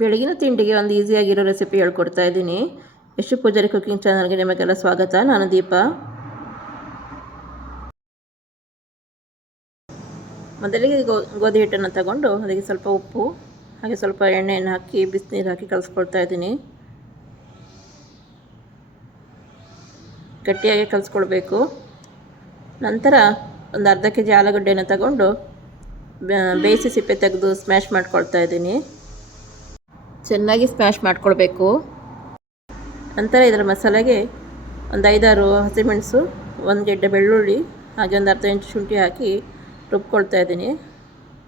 ಬೆಳಗಿನ ತಿಂಡಿಗೆ ಒಂದು ಈಸಿಯಾಗಿರೋ ರೆಸಿಪಿ ಹೇಳ್ಕೊಡ್ತಾ ಇದ್ದೀನಿ. ಯಶು ಪೂಜಾರಿ ಕುಕಿಂಗ್ ಚಾನಲ್ಗೆ ನಿಮಗೆಲ್ಲ ಸ್ವಾಗತ. ನಾನು ದೀಪ. ಮೊದಲಿಗೆ ಗೋಧಿ ಹಿಟ್ಟನ್ನು ತಗೊಂಡು ಅದಕ್ಕೆ ಸ್ವಲ್ಪ ಉಪ್ಪು ಹಾಗೆ ಸ್ವಲ್ಪ ಎಣ್ಣೆಯನ್ನು ಹಾಕಿ ಬಿಸಿನೀರು ಹಾಕಿ ಕಲಿಸ್ಕೊಳ್ತಾ ಇದ್ದೀನಿ. ಗಟ್ಟಿಯಾಗಿ ಕಲಿಸ್ಕೊಳ್ಬೇಕು. ನಂತರ ಒಂದು ಅರ್ಧ kg ಆಲೂಗಡ್ಡೆಯನ್ನು ತಗೊಂಡು ಬೇಯಿಸಿ ಸಿಪ್ಪೆ ತೆಗೆದು ಸ್ಮ್ಯಾಶ್ ಮಾಡ್ಕೊಳ್ತಾ ಇದ್ದೀನಿ. ಚೆನ್ನಾಗಿ ಸ್ಮ್ಯಾಶ್ ಮಾಡ್ಕೊಳ್ಬೇಕು. ನಂತರ ಇದರ ಮಸಾಲೆಗೆ ಒಂದು 5-6 ಹಸಿಮೆಣಸು, 1 ಗೆಡ್ಡೆ ಬೆಳ್ಳುಳ್ಳಿ ಹಾಗೆ ಒಂದು ಅರ್ಧ ಇಂಚು ಶುಂಠಿ ಹಾಕಿ ರುಬ್ಕೊಳ್ತಾ ಇದ್ದೀನಿ.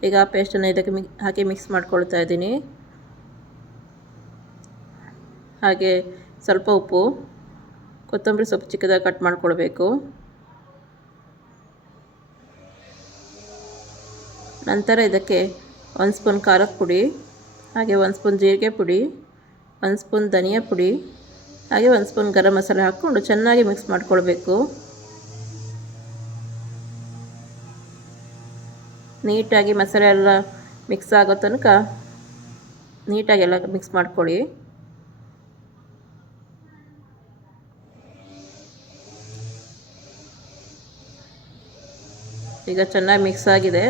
ಈಗ ಆ ಪೇಸ್ಟನ್ನು ಇದಕ್ಕೆ ಹಾಕಿ ಮಿಕ್ಸ್ ಮಾಡ್ಕೊಳ್ತಾ ಇದ್ದೀನಿ. ಹಾಗೆ ಸ್ವಲ್ಪ ಉಪ್ಪು, ಕೊತ್ತಂಬರಿ ಸೊಪ್ಪು ಚಿಕ್ಕದಾಗಿ ಕಟ್ ಮಾಡ್ಕೊಳ್ಬೇಕು. ನಂತರ ಇದಕ್ಕೆ 1 ಸ್ಪೂನ್ ಖಾರದ ಪುಡಿ ಹಾಗೆ 1 ಸ್ಪೂನ್ ಜೀರಿಗೆ ಪುಡಿ, 1 ಸ್ಪೂನ್ ಧನಿಯಾ ಪುಡಿ ಹಾಗೆ 1 ಸ್ಪೂನ್ ಗರಂ ಮಸಾಲೆ ಹಾಕ್ಕೊಂಡು ಚೆನ್ನಾಗಿ ಮಿಕ್ಸ್ ಮಾಡ್ಕೊಳ್ಬೇಕು. ನೀಟಾಗಿ ಮಸಾಲೆ ಎಲ್ಲ ಮಿಕ್ಸ್ ಆಗೋ ತನಕ ನೀಟಾಗೆಲ್ಲ ಮಿಕ್ಸ್ ಮಾಡ್ಕೊಳ್ಳಿ. ಈಗ ಚೆನ್ನಾಗಿ ಮಿಕ್ಸ್ ಆಗಿದೆ.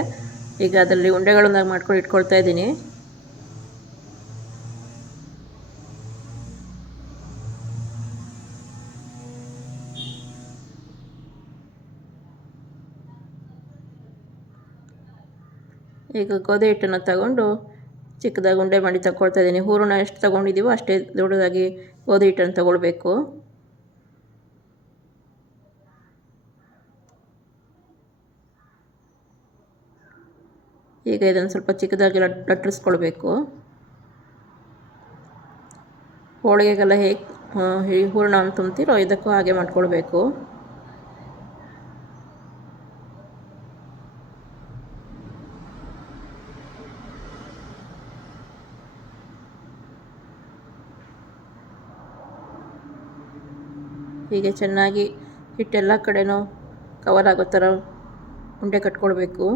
ಈಗ ಅದರಲ್ಲಿ ಉಂಡೆಗಳನ್ನು ಮಾಡ್ಕೊಂಡು ಇಟ್ಕೊಳ್ತಾ ಇದ್ದೀನಿ. ಈಗ ಗೋಧಿ ಹಿಟ್ಟನ್ನು ತಗೊಂಡು ಚಿಕ್ಕದಾಗಿ ಉಂಡೆ ಮಾಡಿ ತಗೊಳ್ತಾ ಇದ್ದೀನಿ. ಹೂರಣ ಎಷ್ಟು ತಗೊಂಡಿದ್ದೀವೋ ಅಷ್ಟೇ ದೊಡ್ಡದಾಗಿ ಗೋಧಿ ಹಿಟ್ಟನ್ನು ತಗೊಳ್ಬೇಕು. ಈಗ ಇದನ್ನು ಸ್ವಲ್ಪ ಚಿಕ್ಕದಾಗಿ ಲಟ್ಟಿಸ್ಕೊಳ್ಬೇಕು. ಹೋಳಿಗೆಗೆಲ್ಲ ಹೇಗೆ ಹೂರಣವನ್ನು ತುಂಬ್ತೀರೋ ಇದಕ್ಕೂ ಹಾಗೆ ಮಾಡ್ಕೊಳ್ಬೇಕು. ಹೀಗೆ ಚೆನ್ನಾಗಿ ಹಿಟ್ಟೆಲ್ಲ ಕಡೆನೂ ಕವರ್ ಆಗೋ ಥರ ಉಂಡೆ ಕಟ್ಕೊಳ್ಬೇಕು.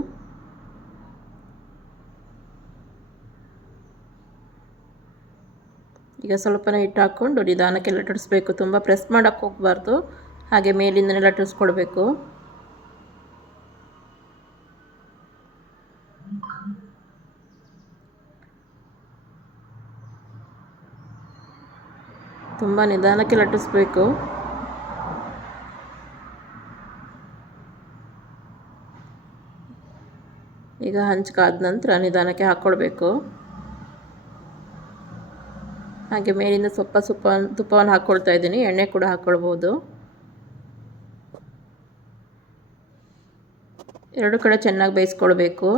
ಈಗ ಸ್ವಲ್ಪನೇ ಹಿಟ್ಟು ಹಾಕ್ಕೊಂಡು ನಿಧಾನಕ್ಕೆ ಲಟ್ಟಿಸ್ಬೇಕು. ತುಂಬ ಪ್ರೆಸ್ ಮಾಡೋಕ್ಕೆ ಹೋಗಬಾರ್ದು. ಹಾಗೆ ಮೇಲಿಂದನೇ ಲಟ್ಟಿಸ್ಕೊಳ್ಬೇಕು. ತುಂಬ ನಿಧಾನಕ್ಕೆ ಲಟ್ಟಿಸ್ಬೇಕು. ಈಗ ಹಂಚ್ಕಾದ ನಂತರ ನಿಧಾನಕ್ಕೆ ಹಾಕ್ಕೊಳ್ಬೇಕು. ಹಾಗೆ ಮೇಲಿಂದ ತುಪ್ಪವನ್ನು ಹಾಕ್ಕೊಳ್ತಾ ಇದ್ದೀನಿ. ಎಣ್ಣೆ ಕೂಡ ಹಾಕ್ಕೊಳ್ಬೋದು. ಎರಡು ಕಡೆ ಚೆನ್ನಾಗಿ ಬೇಯಿಸ್ಕೊಳ್ಬೇಕು.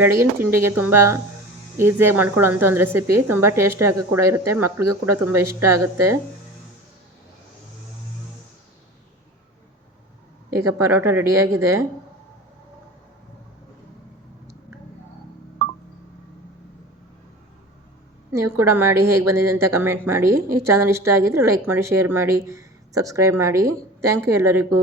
ಬೆಳಗಿನ ತಿಂಡಿಗೆ ತುಂಬ ಈಸಿಯಾಗಿ ಮಾಡ್ಕೊಳ್ಳೋಂಥ ಒಂದು ರೆಸಿಪಿ. ತುಂಬ ಟೇಸ್ಟಿಯಾಗಿ ಕೂಡ ಇರುತ್ತೆ. ಮಕ್ಕಳಿಗೂ ಕೂಡ ತುಂಬ ಇಷ್ಟ ಆಗುತ್ತೆ. ಈಗ ಪರೋಟ ರೆಡಿಯಾಗಿದೆ. ನೀವು ಕೂಡ ಮಾಡಿ ಹೇಗೆ ಬಂದಿದೆ ಅಂತ ಕಮೆಂಟ್ ಮಾಡಿ. ಈ ಚಾನಲ್ ಇಷ್ಟ ಆಗಿದ್ದರೆ ಲೈಕ್ ಮಾಡಿ, ಶೇರ್ ಮಾಡಿ, ಸಬ್ಸ್ಕ್ರೈಬ್ ಮಾಡಿ. ಥ್ಯಾಂಕ್ ಯು ಎಲ್ಲರಿಗೂ.